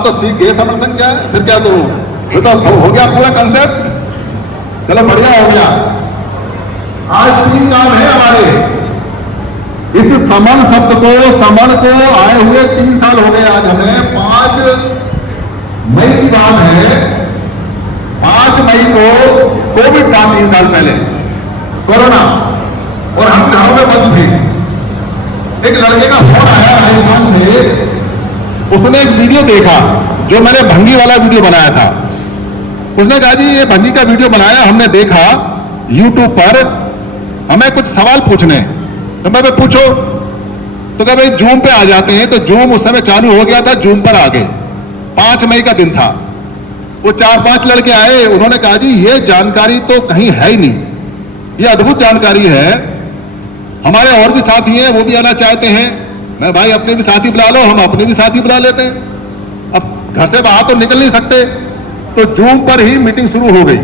आप तो सीख गए समर संघ क्या है, फिर क्या करूं, ये तो हो गया पूरा कंसेप्ट। चलो बढ़िया हो गया। आज 3 काम है हमारे। इस समन शब्द को, समन को आए हुए 3 साल हो गए। आज हमें 5 मई की बात है। 5 मई को कोविड था 3 साल पहले, कोरोना, और हम घरों में बंद थे। एक लड़के का फोन आया राजस्थान से, उसने एक वीडियो देखा जो मैंने भंगी वाला वीडियो बनाया था। उसने कहा जी ये भंगी का वीडियो बनाया हमने, देखा यूट्यूब पर, हमें कुछ सवाल पूछने। तो मैं पूछो, तो क्या भाई जूम पे आ जाते हैं। तो जूम उस समय चालू हो गया था, जूम पर आ गए। 5 मई का दिन था। वो 4-5 लड़के आए, उन्होंने कहा जी ये जानकारी तो कहीं है ही नहीं, ये अद्भुत जानकारी है, हमारे और भी साथी हैं वो भी आना चाहते हैं। मैं भाई अपने भी साथी बुला लो, हम अपने भी साथी बुला लेते हैं। अब घर से बाहर तो निकल नहीं सकते, तो जूम पर ही मीटिंग शुरू हो गई।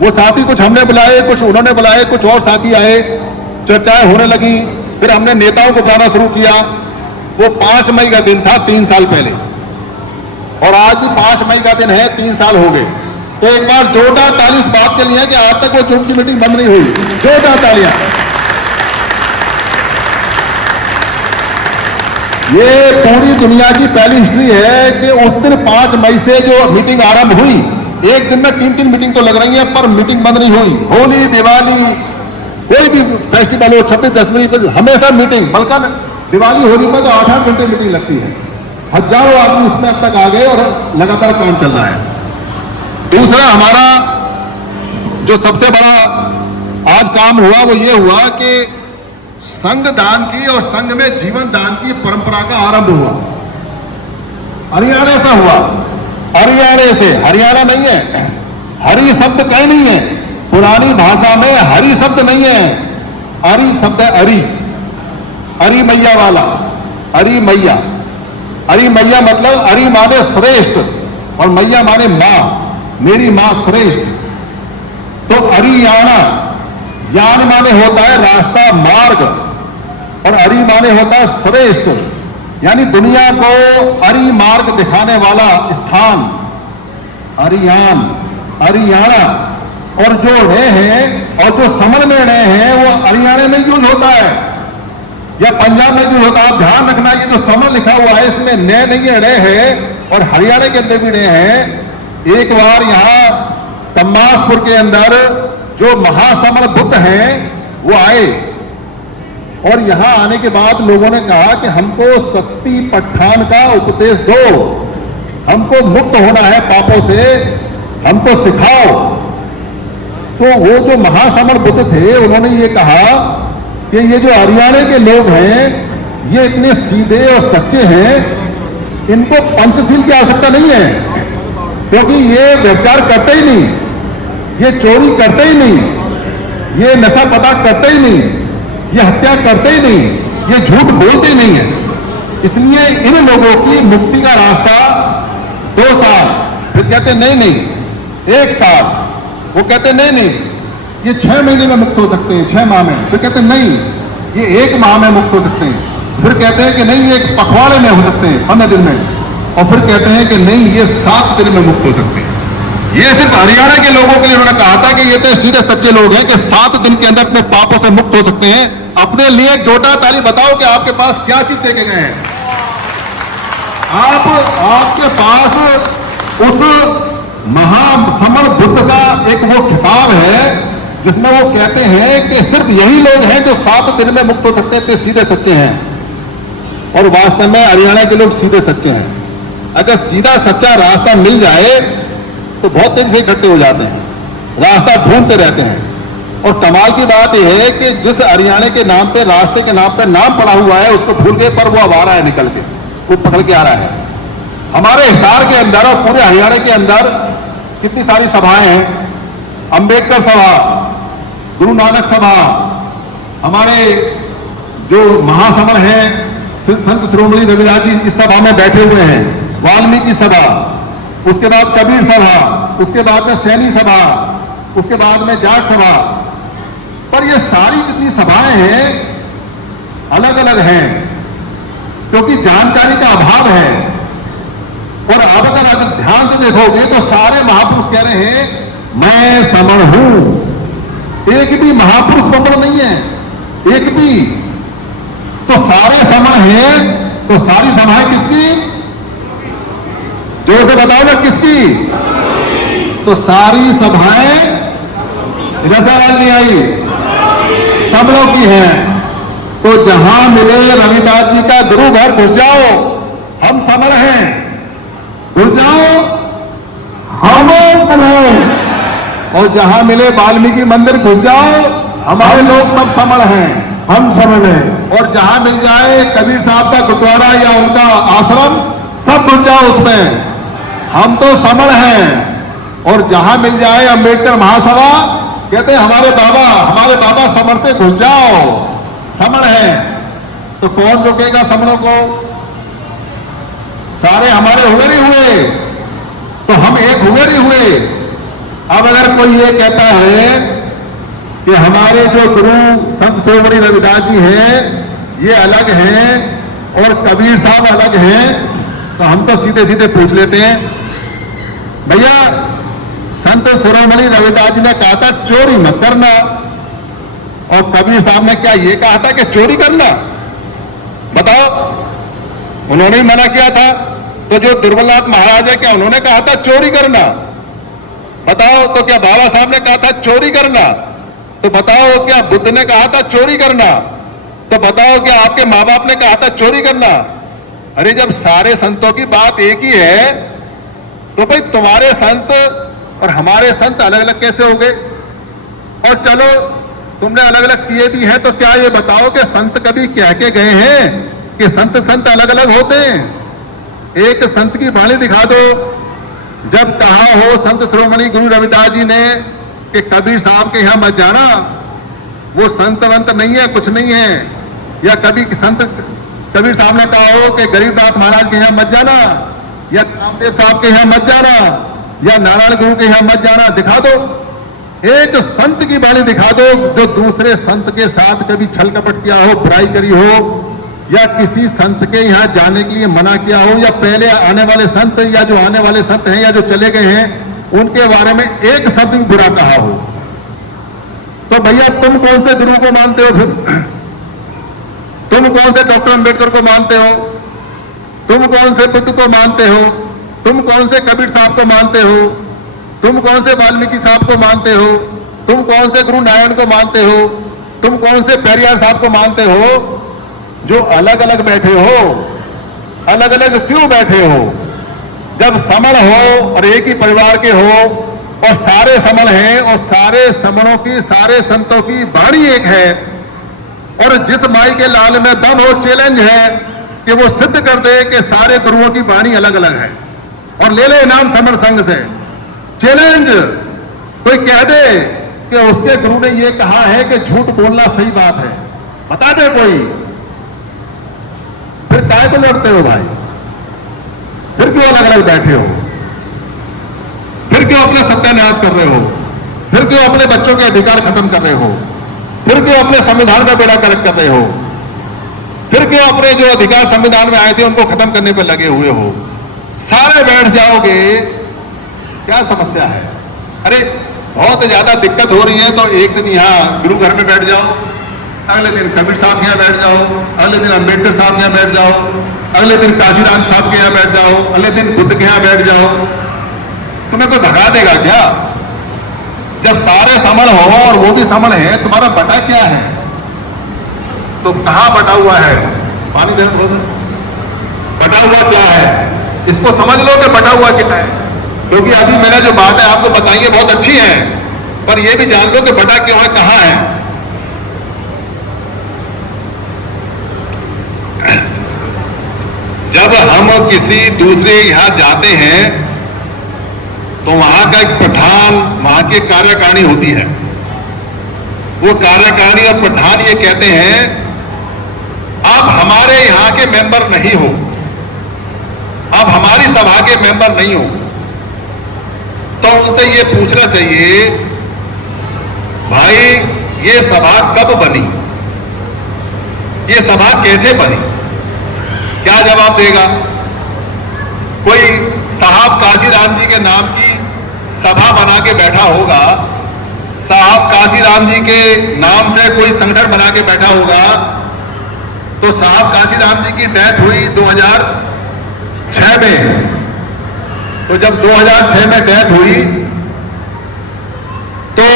वो साथी कुछ हमने बुलाए, कुछ उन्होंने बुलाए, कुछ और साथी आए, चर्चाएं होने लगी। फिर हमने नेताओं को बुलाना शुरू किया। वो 5 मई का दिन था 3 साल पहले, और आज भी 5 मई का दिन है, 3 साल हो गए। तो एक बार जोरदार ताली इस बात के लिए कि आज तक वो जूम की मीटिंग बंद नहीं हुई। जोरदार तालियां। ये पूरी दुनिया की पहली हिस्ट्री है कि उस दिन 5 मई से जो मीटिंग आरंभ हुई, एक दिन में 3-3 मीटिंग तो लग रही है, पर मीटिंग बंद नहीं हुई। होली, दिवाली, कोई भी फेस्टिवल हो, 26 जनवरी पर हमेशा मीटिंग, बल्कि दिवाली होली में तो 8-8 घंटे मीटिंग लगती है। हजारों आदमी उसमें अब तक आ गए और लगातार काम चल रहा है। दूसरा हमारा जो सबसे बड़ा आज काम हुआ वो ये हुआ कि संघ दान की और संघ में जीवन दान की परंपरा का आरंभ हुआ। हरियाणा से हुआ, हरियाणा से, हरियाणा नहीं है, हरि शब्द कहीं नहीं है, पुरानी भाषा में हरि शब्द नहीं है, हरि शब्द है अरि, अरि मैया वाला, अरि मैया। अरि मैया मतलब अरि माने श्रेष्ठ और मैया माने मां, मेरी मां श्रेष्ठ। तो हरियाणा, यान माने होता है रास्ता, मार्ग, और अरि माने होता है श्रेष्ठ, यानी दुनिया को अरि मार्ग दिखाने वाला स्थान, अरियान, हरियाणा। और जो रहे हैं और जो समन में रहे हैं वो हरियाणा में यूज होता है या पंजाब में यूज होता है। आप ध्यान रखना, ये जो समन लिखा हुआ है इसमें नए नहीं है, रहे हैं, और हरियाणा के अंदर भी रहे हैं। एक बार यहां तम्मासपुर के अंदर जो महासमण बुद्ध हैं वो आए, और यहां आने के बाद लोगों ने कहा कि हमको शक्ति पठान का उपदेश दो, हमको मुक्त होना है पापों से, हमको सिखाओ। तो वो जो महासमण बुद्ध थे उन्होंने ये कहा कि ये जो हरियाणा के लोग हैं ये इतने सीधे और सच्चे हैं, इनको पंचशील की आवश्यकता नहीं है, क्योंकि ये व्यभिचार करते ही नहीं, ये चोरी करते ही नहीं, ये नशा पदार्थ करते ही नहीं, ये हत्या करते ही नहीं, ये झूठ बोलते ही नहीं है। इसलिए इन लोगों की मुक्ति का रास्ता 2 साल, फिर कहते नहीं नहीं 1 साल, वो कहते नहीं नहीं ये 6 महीने में मुक्त हो सकते हैं, 6 माह में, फिर कहते नहीं ये 1 माह में मुक्त हो सकते हैं, फिर कहते हैं कि नहीं ये 1 पखवाड़े में हो सकते हैं, 15 दिन में, और फिर कहते हैं कि नहीं ये 7 दिन में मुक्त हो सकते हैं। ये सिर्फ हरियाणा के लोगों के लिए उन्होंने कहा था कि ये तो सीधे सच्चे लोग हैं कि 7 दिन के अंदर अपने पापों से मुक्त हो सकते हैं। अपने लिए जोरदार ताली बताओ कि आपके पास क्या चीज देके गए हैं। आपके पास उस महासमण बुद्ध का एक वो किताब है जिसमें वो कहते हैं कि सिर्फ यही लोग हैं जो 7 दिन में मुक्त हो सकते हैं, तो सीधे सच्चे हैं। और वास्तव में हरियाणा के लोग सीधे सच्चे हैं। अगर सीधा सच्चा रास्ता मिल जाए तो बहुत तेजी से इकट्ठे हो जाते हैं, रास्ता ढूंढते रहते हैं। और कमाल की बात यह है कि जिस हरियाणा के नाम पे, रास्ते के नाम पे नाम पड़ा हुआ है उसको भूल गए, पर वो अब आ रहा है निकल के, वो पकड़ के आ रहा है। हमारे हिसार के अंदर और पूरे हरियाणा के अंदर कितनी सारी सभाएं हैं, अंबेडकर सभा, गुरु नानक सभा, हमारे जो महासमण हैं संत श्रोमणी रविदास जी इस सभा में बैठे हुए हैं, वाल्मीकि सभा, उसके बाद कबीर सभा, उसके बाद में सैनी सभा, उसके बाद में जाट सभा। पर ये सारी जितनी सभाएं हैं अलग अलग हैं, क्योंकि जानकारी का अभाव है। और अब अगर ध्यान से देखोगे तो सारे महापुरुष कह रहे हैं मैं समण हूं। एक भी महापुरुष समण नहीं है, एक भी। तो सारे समण हैं, तो सारी सभाएं किसकी? जोर से बताओ ना, किसकी? तो सारी सभाएं इधर से आवाज नहीं आई, सब लोग की हैं। तो जहां मिले रविदास जी का गुरु घर घुस जाओ, हम समण हैं, घुस जाओ हम समण हैं। और जहां मिले वाल्मीकि मंदिर घुस जाओ, हमारे लोग सब समण हैं, हम समण हैं। और जहां मिल जाए कबीर साहब का गुरुद्वारा या उनका आश्रम, सब घुस जाओ उसमें, हम तो समण हैं। और जहां मिल जाए अंबेडकर महासभा, कहते हैं हमारे बाबा समर्थे, घुस जाओ, समण है। तो कौन रोकेगा समणों को? सारे हमारे हुए नहीं हुए, तो हम एक हुए नहीं हुए। अब अगर कोई ये कहता है कि हमारे जो गुरु संत शिरोमणि रविदास जी हैं ये अलग हैं और कबीर साहब अलग हैं, तो हम तो सीधे सीधे पूछ लेते हैं, भैया संत शिरोमणि रविदास जी ने कहा था चोरी मत करना, और कबीर साहब ने क्या ये कहा था कि चोरी करना? बताओ, उन्होंने ही मना किया था। तो जो दुर्बलनाथ महाराज है, क्या उन्होंने कहा था चोरी करना? बताओ। तो क्या बाबा साहब ने कहा था चोरी करना? तो बताओ, क्या बुद्ध ने कहा था चोरी करना? तो बताओ, क्या आपके माँ बाप ने कहा था चोरी करना? अरे जब सारे संतों की बात एक ही है, तो भाई तुम्हारे संत और हमारे संत अलग अलग कैसे हो गए? और चलो तुमने अलग अलग किए भी हैं, तो क्या ये बताओ कि संत कभी कह के गए हैं कि संत अलग अलग होते हैं? एक संत की वाणी दिखा दो, जब कहा हो संत शिरोमणि गुरु रविदास जी ने कि कबीर साहब के यहां मत जाना, वो संत वंत नहीं है, कुछ नहीं है। या कभी संत कबीर साहब ने कहा हो कि गरीबनाथ महाराज के यहां मत जाना, या रामदेव साहब के यहां मत जाना, या नारायण गुरु के यहां मत जाना, दिखा दो। एक संत की वाणी दिखा दो जो दूसरे संत के साथ कभी छल कपट किया हो, बुराई करी हो, या किसी संत के यहां जाने के लिए मना किया हो, या पहले आने वाले संत या जो आने वाले संत हैं या जो चले गए हैं उनके बारे में एक शब्द भी बुरा कहा हो। तो भैया तुम कौन से गुरु को मानते हो? फिर तुम कौन से डॉक्टर अंबेडकर को मानते हो? तुम कौन से बुद्ध को मानते हो? तुम कौन से कबीर साहब को मानते हो? तुम कौन से वाल्मीकि साहब को मानते हो? तुम कौन से गुरु नारायण को मानते हो? तुम कौन से पेरियार साहब को मानते हो? जो अलग अलग बैठे हो, अलग अलग क्यों बैठे हो? जब समण हो और एक ही परिवार के हो और सारे समण हैं और सारे समणों की, सारे संतों की वाणी एक है, और जिस माई के लाल में दम हो, चैलेंज है कि वो सिद्ध कर दे कि सारे गुरुओं की वाणी अलग अलग है और ले ले इनाम समण संघ से। चैलेंज कोई कह दे कि उसके गुरु ने ये कहा है कि झूठ बोलना सही बात है, बता दे कोई, फिर काय को लड़ते हो भाई? फिर क्यों अलग अलग बैठे हो? फिर क्यों अपने सत्यानाश कर रहे हो? फिर क्यों अपने बच्चों के अधिकार खत्म कर रहे हो? फिर क्यों अपने संविधान का बेड़ा गर्क कर रहे हो? फिर क्यों अपने जो अधिकार संविधान में आए थे उनको खत्म करने पर लगे हुए हो? सारे बैठ जाओगे, क्या समस्या है? अरे बहुत ज्यादा दिक्कत हो रही है तो एक दिन यहां गुरु घर में बैठ जाओ, अगले दिन कबीर साहब के यहां बैठ जाओ, अगले दिन अंबेडकर साहब के यहां बैठ जाओ, अगले दिन काशीराम साहब के यहां बैठ जाओ, अगले दिन बुद्ध के यहां बैठ जाओ। तुम्हें कोई भगा देगा क्या? जब सारे समण हो और वो भी समण है, तुम्हारा बटा क्या है? तो कहां बटा हुआ है? पानी देना थोड़ा सा। बटा हुआ क्या है? इसको समझ लो कि बटा हुआ क्या है, क्योंकि अभी मैंने जो बात है आपको बताई है बहुत अच्छी है, पर यह भी जान लो कि बटा क्यों है, कहां है। जब हम किसी दूसरे यहां जाते हैं तो वहां का एक प्रधान, वहां की कार्यकारिणी होती है, वो कार्यकारिणी और प्रधान ये कहते हैं आप हमारे यहां के मेंबर नहीं हो, आप हमारी सभा के मेंबर नहीं हो। तो उनसे ये पूछना चाहिए, भाई ये सभा कब बनी, ये सभा कैसे बनी? क्या जवाब देगा? कोई साहब काशीराम जी के नाम की सभा बना के बैठा होगा, साहब काशीराम जी के नाम से कोई संगठन बना के बैठा होगा, तो साहब काशीराम जी की डेथ हुई 2006 में। तो जब 2006 में डेथ हुई तो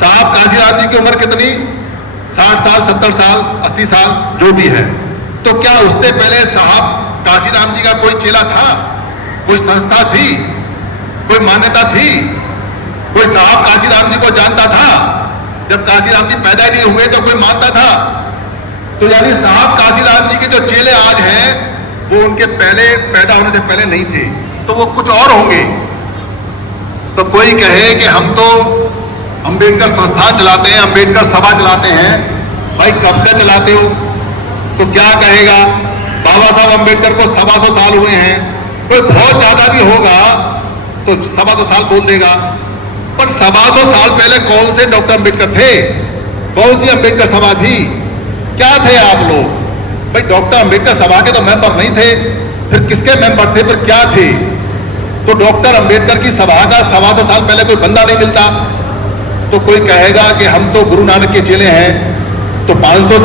साहब काशीराम जी की उम्र कितनी, 60 साल, 70 साल, 80 साल जो भी है। तो क्या उससे पहले साहब काशीराम जी का कोई चेला था, कोई संस्था थी, कोई मान्यता थी, कोई साहब काशीराम जी को जानता था? जब काशीराम जी पैदा नहीं हुए तो कोई मानता था? तो यानी साहब काशीराम जी के जो चेले आज हैं वो उनके पहले पैदा होने से पहले नहीं थे, तो वो कुछ और होंगे। तो कोई कहे कि हम तो अंबेडकर संस्थान चलाते हैं, अंबेडकर सभा चलाते हैं, भाई कब से चलाते हो? तो क्या कहेगा, बाबा साहब अंबेडकर को 125 साल हुए हैं, कोई बहुत ज्यादा भी होगा तो 125 साल बोल देगा, पर 125 साल पहले कौन से डॉक्टर अंबेडकर थे? कौन सी अंबेडकर सभा थी? क्या थे आप लोग? भाई डॉक्टर अंबेडकर सभा के तो मेंबर नहीं थे, फिर किसके मेंबर थे, फिर क्या थे? तो डॉक्टर अंबेडकर की सभा का 125 साल पहले कोई बंदा नहीं मिलता। तो कोई कहेगा कि हम तो गुरु नानक के चेले हैं, तो 500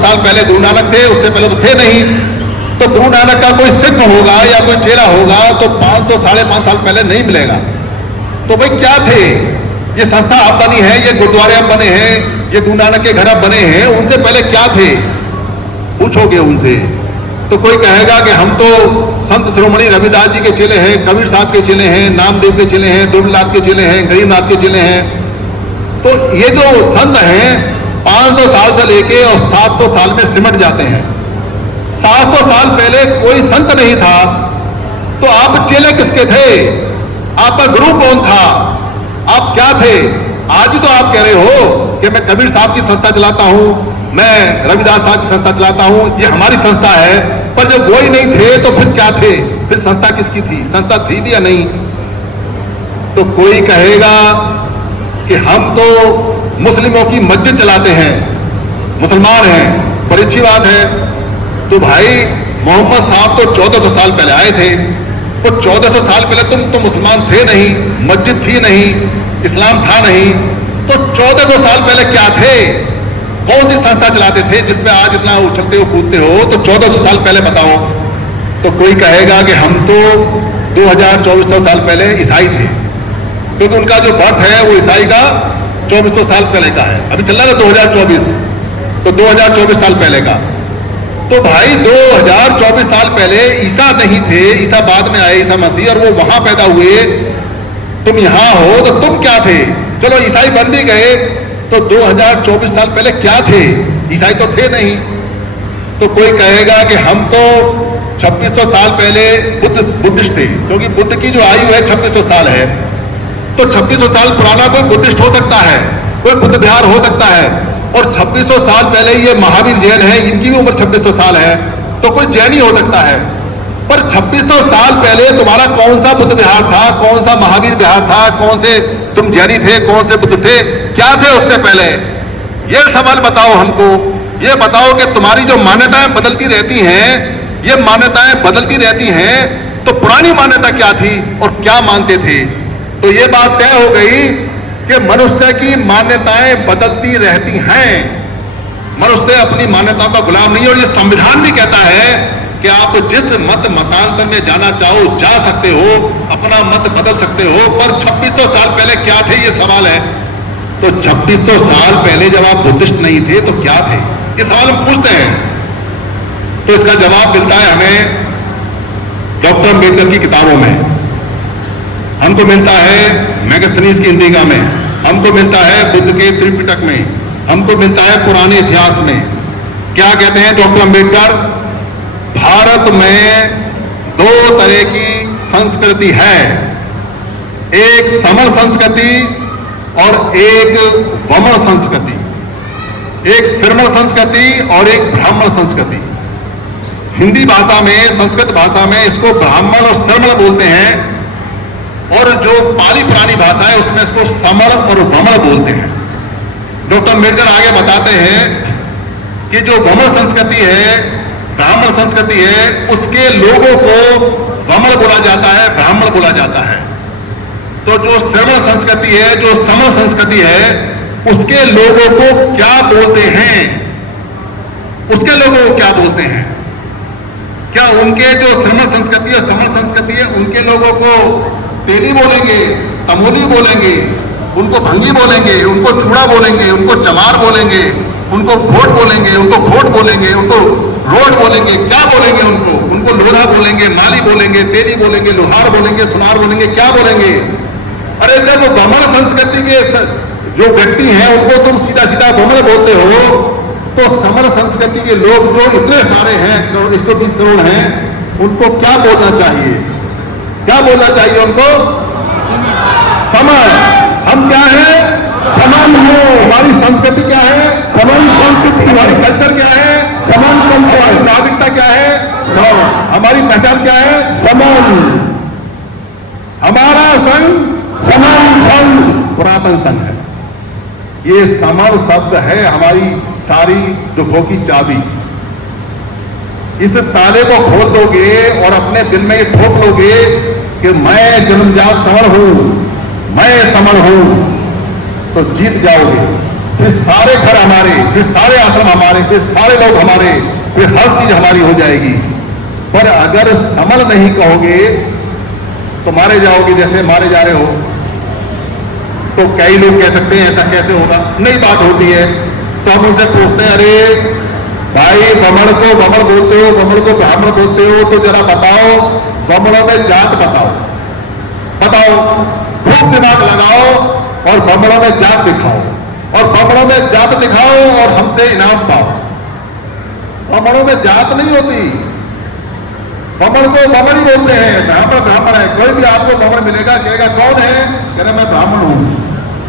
साल पहले गुरु नानक थे, उससे पहले तो थे नहीं। तो गुरु नानक का कोई सिख होगा या कोई चेला होगा तो 500 साढ़े 5 साल पहले नहीं मिलेगा। तो भाई क्या थे? ये संस्था अब बनी है, ये गुरुद्वारे अब बने हैं, ये गुरु नानक के घर अब बने हैं, उनसे पहले क्या थे? पूछोगे उनसे तो कोई कहेगा कि हम तो संत शिरोमणि रविदास जी के चेले हैं, कबीर साहब के चेले हैं, नामदेव के चेले हैं, दुर्लनाथ के चेले हैं, गरीबनाथ के चेले हैं। तो ये जो संत हैं 500 साल से लेके और 700 साल में सिमट जाते हैं। 700 साल पहले कोई संत नहीं था, तो आप चेले किसके थे? आपका गुरु कौन था? आप क्या थे? आज तो आप कह रहे हो कि मैं कबीर साहब की संस्था चलाता हूं, मैं रविदास साहब की संस्था चलाता हूं, ये हमारी संस्था है। पर जब वो ही नहीं थे तो फिर क्या थे? फिर संस्था किसकी थी? संस्था थी भी या नहीं? तो कोई कहेगा कि हम तो मुस्लिमों की मस्जिद चलाते हैं, मुसलमान हैं, बड़ी अच्छी बात है। तो भाई मोहम्मद साहब तो 1400 साल पहले आए थे, तो 1400 साल पहले तुम तो मुसलमान थे नहीं, मस्जिद थी नहीं, इस्लाम था नहीं, तो 1400 साल पहले क्या थे? कौन सी संस्था चलाते थे जिसमें आज इतना उछलते हो कूदते हो? तो 1400 साल पहले बताओ। तो कोई कहेगा कि हम तो 2400 साल पहले ईसाई थे, क्योंकि उनका जो बर्थ है वो ईसाई का 2400 साल पहले का है। अभी चल रहा है 2024, तो 2024 साल पहले का। तो भाई 2024 साल पहले ईसा नहीं थे, ईसा बाद में आए, ईसा मसीह, और वो वहां पैदा हुए, तुम यहां हो तो तुम क्या थे? चलो ईसाई बन भी गए, तो 2024 साल पहले क्या थे? ईसाई तो थे नहीं। तो कोई कहेगा कि हम तो 2600 साल पहले बुद्धिस्ट थे, क्योंकि बुद्ध की जो आयु है 2600 साल है, तो 2600 साल पुराना कोई बुद्धिस्ट हो सकता है, कोई बुद्ध विहार हो सकता है। और 2600 साल पहले ये महावीर जैन है, इनकी भी उम्र 2600 साल है, तो कोई जैन ही हो सकता है। पर 2600 साल पहले तुम्हारा कौन सा बुद्ध विहार था, कौन सा महावीर विहार था, कौन से तुम जैनी थे, कौन से बुद्ध थे, क्या थे उससे पहले? ये सवाल बताओ हमको। ये बताओ कि तुम्हारी जो मान्यताएं बदलती रहती हैं, ये मान्यताएं बदलती रहती हैं, तो पुरानी मान्यता क्या थी और क्या मानते थे? तो ये बात तय हो गई कि मनुष्य की मान्यताएं बदलती रहती हैं, मनुष्य अपनी मान्यताओं का गुलाम नहीं है। और ये संविधान भी कहता है कि आप जिस मतांतर में जाना चाहो जा सकते हो, अपना मत बदल सकते हो, पर 2600 साल पहले क्या थे ये सवाल है। तो 2600 साल पहले जब आप बुद्धिस्ट नहीं थे तो क्या थे? ये सवाल हम पूछते हैं, तो इसका जवाब मिलता है हमें डॉक्टर अंबेडकर की किताबों में, हमको मिलता है मैगस्थनीज की इंडिका में, हमको मिलता है बुद्ध के त्रिपिटक में, हमको मिलता है पुराने इतिहास में। क्या कहते हैं डॉक्टर अंबेडकर? भारत में 2 तरह की संस्कृति है, एक समण संस्कृति और एक वमन संस्कृति, एक श्रमण संस्कृति और एक ब्राह्मण संस्कृति। हिंदी भाषा में, संस्कृत भाषा में इसको ब्राह्मण और श्रमण बोलते हैं, और जो पाली पुरानी भाषा है उसमें इसको समण और वमन बोलते हैं। डॉक्टर अंबेडकर आगे बताते हैं कि जो वमन संस्कृति है, ब्राह्मण संस्कृति है, उसके लोगों को वमन बोला जाता है, ब्राह्मण बोला जाता है। तो जो श्रवण संस्कृति है, जो समण संस्कृति है, उसके लोगों को क्या बोलते हैं? उसके लोगों को क्या बोलते हैं? क्या उनके जो श्रवण संस्कृति और समण संस्कृति है, उनके लोगों को तेली बोलेंगे, तमोली बोलेंगे, उनको भंगी बोलेंगे, उनको चूड़ा बोलेंगे, उनको चमार बोलेंगे, उनको भोट बोलेंगे, उनको भोट बोलेंगे, उनको रोड बोलेंगे, क्या बोलेंगे? उनको लोहा बोलेंगे, माली बोलेंगे, तेली बोलेंगे, लोहार बोलेंगे, सुनार बोलेंगे, क्या बोलेंगे? अरे जब वमन संस्कृति के जो व्यक्ति हैं उनको तुम सीधा सीधा वमन बोलते हो, तो समण संस्कृति के लोग जो इतने सारे हैं, 120 करोड़ हैं, उनको क्या बोलना चाहिए? क्या बोलना चाहिए उनको? समण। हम क्या है? समान हो। हमारी संस्कृति क्या है? समान संस्कृति। हमारी कल्चर क्या है? समान कल्चर। हमारी नागरिकता क्या है? हमारी पहचान क्या है? समान। हमारा संघ समान संघ, पुरातन संघ है। ये समान शब्द है हमारी सारी दुखों की चाबी। इस ताले को खोल दोगे और अपने दिल में ये ठोक लोगे कि मैं जन्मजात समण हूं, मैं समण हूं, तो जीत जाओगे। फिर सारे घर हमारे, फिर सारे आश्रम हमारे, फिर सारे लोग हमारे, फिर हर चीज हमारी हो जाएगी। पर अगर समण नहीं कहोगे तो मारे जाओगे, जैसे मारे जा रहे हो। तो कई लोग कह सकते हैं ऐसा कैसे होगा? नहीं बात होती है। तो हम उनसे पूछते हैं, अरे भाई वमन को वमन बोलते हो, वमन को ब्राह्मण बोलते हो, तो जरा बताओ वमनों में जात बताओ, खूब दिमाग लगाओ और वमनों में जात दिखाओ, और वमनों में जात दिखाओ और हमसे इनाम पाओ। वमनों में जात नहीं होती, वमन को वमन ही बोलते हैं। ब्राह्मण ब्राह्मण है। कोई भी आपको वमन मिलेगा, कहेगा कौन है? कह रहा मैं ब्राह्मण हूं।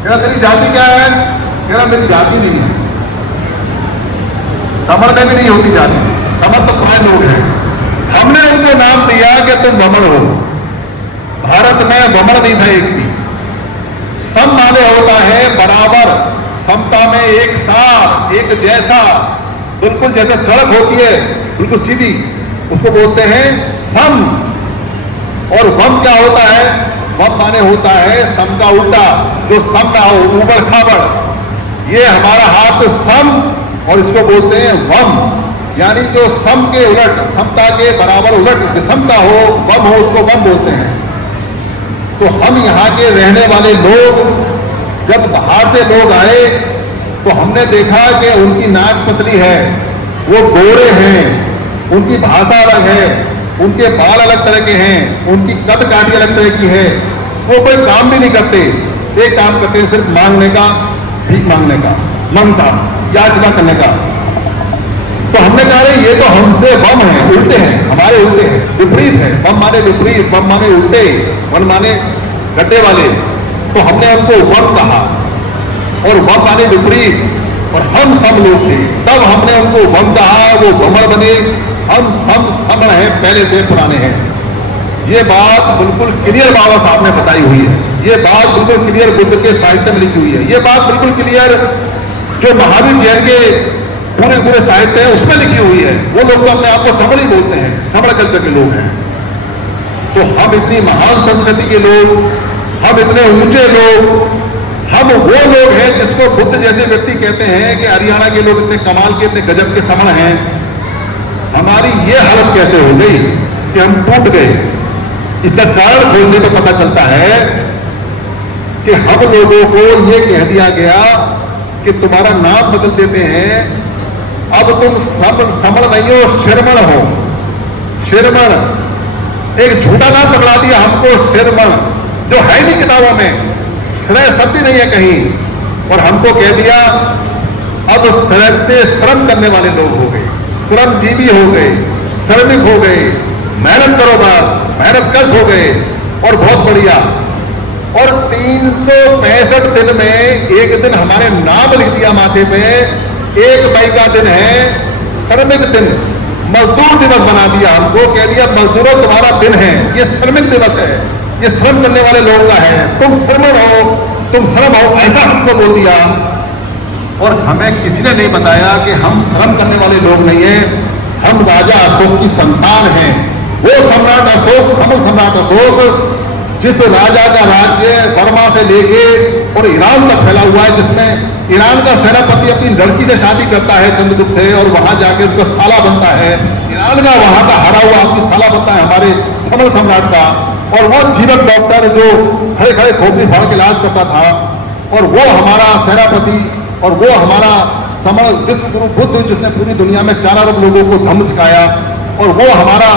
कह रहा तेरी जाति क्या है? कह रहा मेरी जाति नहीं है। समण में भी नहीं होती जाति, समण तो प्राय लोग हैं। हमने उनको नाम दिया कि तुम वमन हो। भारत में वमन नहीं था एक भी। सम माने होता है बराबर, समता में एक साथ, एक जैसा, बिल्कुल जैसे सड़क होती है बिल्कुल सीधी, उसको बोलते हैं सम। और वम क्या होता है? वम माने होता है सम का उल्टा, जो सम ना हो, उबड़ खाबड़। ये हमारा हाथ सम, और इसको बोलते हैं वम, यानी जो सम के उलट, समता के बराबर उलट विषमता हो, वम हो, उसको वम बोलते हैं। तो हम यहाँ के रहने वाले लोग जब बाहर से लोग आए तो हमने देखा कि उनकी नाक पतली है, वो गोरे हैं, उनकी भाषा अलग है, उनके बाल अलग तरह के हैं, उनकी कद काठी अलग तरह की है। वो कोई काम भी नहीं करते, एक काम करते हैं सिर्फ मांगने का, भीख मांगने का, मंगता, याचना करने का। तो हमने कहा रे ये तो हमसे वम है, उल्टे हैं, हमारे उल्टे हैं, विपरीत है। वम माने विपरीत, वम माने उल्टे, वम माने गड्ढे वाले। तो हमने उनको वम कहा और वम माने विपरीत, और हम सम लोग थे, तब हमने उनको वम कहा, वो वमन बने। हम सम समण हैं, पहले से पुराने हैं। ये बात बिल्कुल क्लियर बाबा साहब ने बताई हुई है। ये बात बिल्कुल क्लियर बुद्ध के साहित्य में लिखी हुई है। ये बात बिल्कुल क्लियर जो महावीर जैन के पूरे साहित्य है उसमें लिखी हुई है। वो लोग तो अपने आप को समण ही बोलते हैं, समण कल्चर के लोग हैं। तो हम इतनी महान संस्कृति के लोग, हम इतने ऊंचे लोग, हम वो लोग हैं जिसको बुद्ध जैसे व्यक्ति कहते हैं कि हरियाणा के लोग इतने कमाल के, इतने गजब के समण हैं। हमारी ये हालत कैसे हो गई कि हम टूट गए? इसका कारण खोलने पर पता चलता है कि हम लोगों को ये कह दिया गया कि तुम्हारा नाम बदल देते हैं, अब तुम समण नहीं हो, शिरमण हो। शिरमण एक झूठा नाम पकड़ा दिया हमको, शिरमण, जो है नहीं किताबों में, श्रय शब्द ही नहीं है कहीं। और हमको कह दिया अब श्रय से श्रम करने वाले लोग हो गए, श्रमजीवी हो गए, श्रमिक हो गए, मेहनत करो बस, मेहनत कश हो गए। और बहुत बढ़िया। और 365 दिन में एक दिन हमारे नाम लिख दिया माथे पे। 1 मई का दिन है श्रमिक दिन, मजदूर दिवस बना दिया हमको। कह दिया मजदूरों तुम्हारा दिन है, ये श्रमिक दिवस है, ये श्रम करने वाले लोगों का है, तुम श्रमण हो, तुम श्रम हो, ऐसा हमको बोल दिया। और हमें किसी ने नहीं बताया कि हम श्रम करने वाले लोग नहीं हैं, हम राजा अशोक की संतान हैं। वो सम्राट अशोक, समर सम्राट अशोक, जिस राजा का राज्य बर्मा से लेके और ईरान तक फैला हुआ है, जिसमें ईरान का सेनापति अपनी लड़की से शादी करता है चंद्रगुप्त से, और वहां जाके उसका साला बनता है, ईरान का वहां का हरा हुआ आपकी साला बनता है हमारे समर सम्राट का। और वो जीवक डॉक्टर जो खड़े खड़े खोपड़ी फाड़ के इलाज करता था, और वो हमारा सेनापति, और वो हमारा समर विश्व गुरु बुद्ध, जिसने पूरी दुनिया में 4 अरब लोगों को धम्म सिखाया, और वो हमारा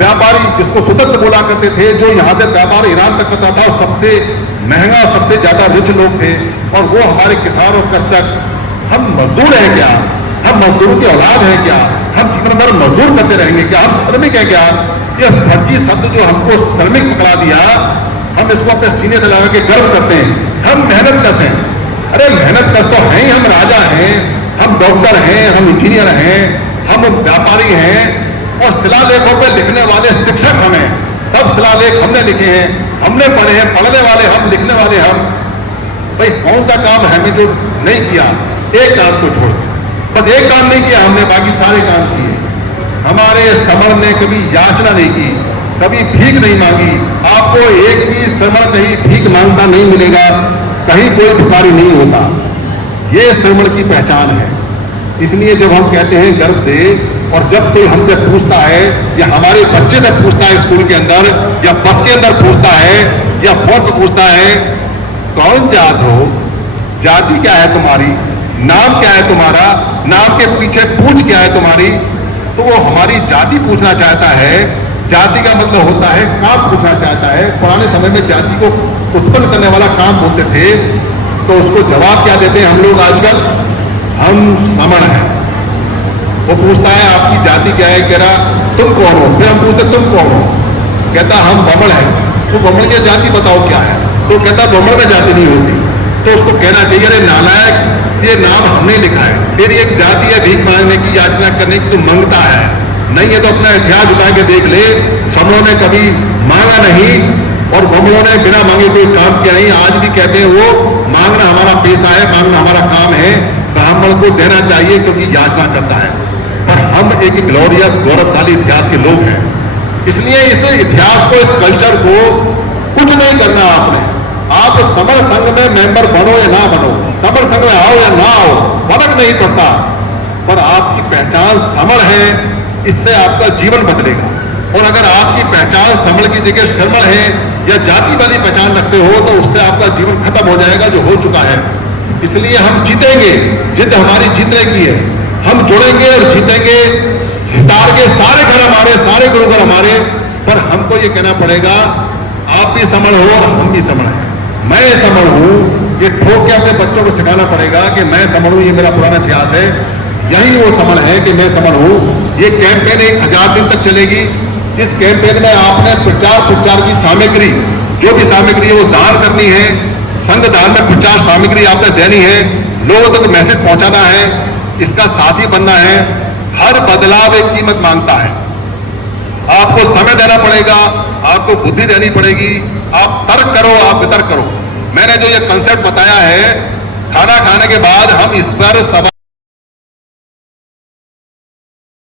व्यापारी जिसको सुदत्त बोला करते थे, जो यहाँ से व्यापार ईरान तक करता था, और सबसे महंगा, सबसे ज्यादा रिच लोग थे। और वो हमारे किसान और कृषक, हम मजदूर हैं क्या? हम मजदूरों की औलाद हैं क्या? हम जीवन भर मजदूर करते रहेंगे क्या? हम श्रमिक है क्या? ये फर्जी शब्द जो हमको श्रमिक पकड़ा दिया, हम इसको अपने सीने से लगा के गर्व करते हैं। हम मेहनत कश हैं। अरे मेहनत कश तो हैं ही, हम राजा हैं, हम डॉक्टर हैं, हम इंजीनियर हैं, हम व्यापारी हैं, और शिलालेखों पे लिखने वाले शिक्षक हमें, सब शिलालेख हमने लिखे हैं, हमने पढ़े हैं, पढ़ने वाले हम, लिखने वाले हम। भाई कौन सा काम हमें जो नहीं किया? एक काम को छोड़, बस एक काम नहीं किया हमने, बाकी सारे काम किए। हमारे समर ने कभी याचना नहीं की, कभी भीख नहीं मांगी। आपको एक भी श्रमण कहीं भीख मांगता नहीं मिलेगा, कहीं कोई भिखारी नहीं होता। ये श्रमण की पहचान है। इसलिए जब हम कहते हैं गर्व से, और जब कोई हमसे पूछता है, या हमारे बच्चे से पूछता है स्कूल के अंदर, या बस के अंदर पूछता है, या फोन पर पूछता है, कौन जात हो, जाति क्या है तुम्हारी, नाम क्या है तुम्हारा, नाम के पीछे पूछ क्या है तुम्हारी, तो वो हमारी जाति पूछना चाहता है। जाति का मतलब होता है काम पूछना चाहता है। पुराने समय में जाति को उत्पन्न करने वाला काम बोलते थे, तो उसको जवाब क्या देते हैं हम लोग आजकल? हम समण हैं। वो पूछता है आपकी जाति क्या है, कह रहा तुम कौन हो, फिर हम पूछते तुम कौन हो, कहता हम बमण हैं। तो बमण की जाति बताओ क्या है, तो कहता बमण में जाति नहीं होती। तो उसको कहना चाहिए अरे नालायक, ये नाम हमने लिखा है, तेरी एक जाति है भीख मांगने की, याचना करने की, तू मांगता है। नहीं है तो अपना इतिहास उठा के देख ले, समों ने कभी मांगा नहीं, और बमणों ने बिना मांगे कोई काम किया नहीं। आज भी कहते हैं वो मांगना हमारा पेशा है, मांगना हमारा काम है, ब्राह्मण को देना चाहिए क्योंकि याचना करता है। पर हम एक ग्लोरियस गौरवशाली इतिहास के लोग हैं, इसलिए इस इतिहास को, इस कल्चर को कुछ नहीं करना आपने। आप समर संघ में मेंबर बनो या ना बनो, समर संघ में आओ या ना आओ, फर्क नहीं पड़ता, पर आपकी पहचान समर है, इससे आपका जीवन बदलेगा। और अगर आपकी पहचान समर की जगह शर्मण है या जाति वाली पहचान रखते हो, तो उससे आपका जीवन खत्म हो जाएगा, जो हो चुका है। इसलिए हम जीतेंगे, जिद हमारी जीतने की है। हम जुड़ेंगे और जीतेंगे। हिसार के सारे घर हमारे, सारे गुरुघर हमारे, पर हमको ये कहना पड़ेगा आप भी समण हो और हम भी समण हैं। मैं समण हूं, ये ठोक के अपने बच्चों को सिखाना पड़ेगा कि मैं समण हूं, ये मेरा पुराना इतिहास है, यही वो समण है कि मैं समण हूं। ये कैंपेन 1000 दिन तक चलेगी। इस कैंपेन में आपने प्रचार की सामग्री, जो भी सामग्री है वो दान करनी है। संघ दान में प्रचार सामग्री आपने देनी है, लोगों तक मैसेज पहुंचाना है, इसका साथी बनना है। हर बदलाव एक कीमत मांगता है। आपको समय देना पड़ेगा, आपको बुद्धि देनी पड़ेगी, आप तर्क करो, आप वितर्क करो। मैंने जो ये कंसेप्ट बताया है, खाना खाने के बाद हम इस पर सवाल